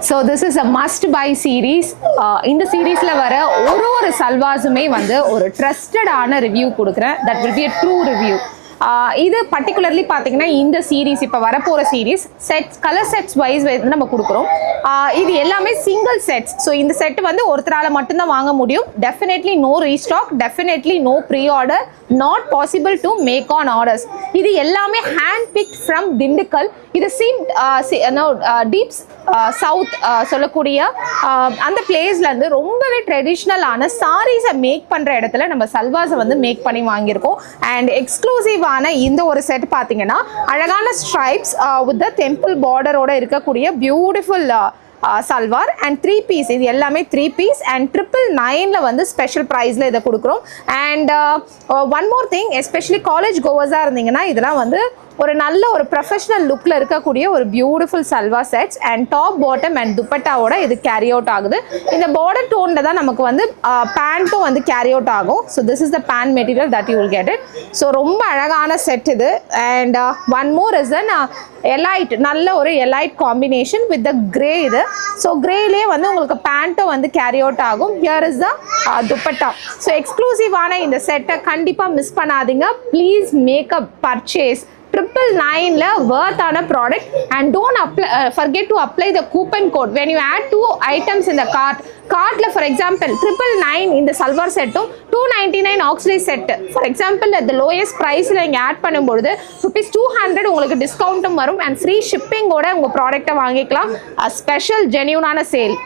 So this is a must buy series. இந்த சீரீஸ்ல வர ஒரு சல்வாஸுமே வந்து ஒரு ட்ரஸ்டட் ஆன ரிவ்யூ கொடுக்குறேன். that will be a true review. இது பர்டிகுலர்லி பார்த்தீங்கன்னா இந்த சீரீஸ் இப்போ வரப்போகிற series sets colour sets wise வந்து நம்ம கொடுக்குறோம். இது எல்லாமே சிங்கிள் செட்ஸ். ஸோ இந்த செட் வந்து ஒருத்தரால் மட்டும்தான் வாங்க முடியும். Definitely no restock, definitely no pre order, not possible to make an orders. இது எல்லாமே ஹேண்ட் பிக்ட் ஃப்ரம் திண்டுக்கல். இது டீப் சவுத் சொல்லக்கூடிய அந்த பிளேஸ்லேருந்து ரொம்பவே ட்ரெடிஷ்னலான சாரீஸை மேக் பண்ணுற இடத்துல நம்ம சல்வாஸை வந்து மேக் பண்ணி வாங்கியிருக்கோம். அண்ட் எக்ஸ்க்ளூசிவான இந்த ஒரு செட் பார்த்தீங்கன்னா அழகான ஸ்ட்ரைப்ஸ் வித் த டெம்பிள் பார்டரோட இருக்கக்கூடிய பியூட்டிஃபுல் சல்வார் அண்ட் 3 பீஸ். இது எல்லாமே 3 பீஸ் அண்ட் 999 வந்து ஸ்பெஷல் ப்ரைஸில் இதை கொடுக்குறோம். And one more thing, especially college கோவர்ஸாக இருந்தீங்கன்னா இதெல்லாம் வந்து ஒரு நல்ல ஒரு ப்ரொஃபஷனல் லுக்கில் இருக்கக்கூடிய ஒரு beautiful salwar sets and top bottom and துப்பட்டாவோட இது கேரி அவுட் ஆகுது. இந்த பார்டர் டோனில் தான் நமக்கு வந்து பேண்ட்டும் வந்து கேரி அவுட் ஆகும். So this is the pant material that you will get it. So ரொம்ப அழகான செட் இது. And one more is an elite, நல்ல ஒரு elite combination with the grey. இது ஸோ கிரேலே வந்து உங்களுக்கு பேண்ட்டும் வந்து கேரி அவுட் ஆகும். Here is the dupatta. So எக்ஸ்க்ளூசிவான இந்த செட்டை கண்டிப்பாக மிஸ் பண்ணாதீங்க. Please make a purchase. 999 worth on a product, and don't forget to apply the coupon code when you add 2 items in the cartல for example 999 இந்த சல்வார் செட்டும் 299 auxiliary set for example at the lowest priceல நீங்க add பண்ணும்போது ₹200 உங்களுக்கு டிஸ்கவுண்ட்டும் வரும் and free ஷிப்பிங்கோட உங்க ப்ராடக்ட்டை வாங்கிக்கலாம். ஸ்பெஷல் ஜென்யூனான சேல்.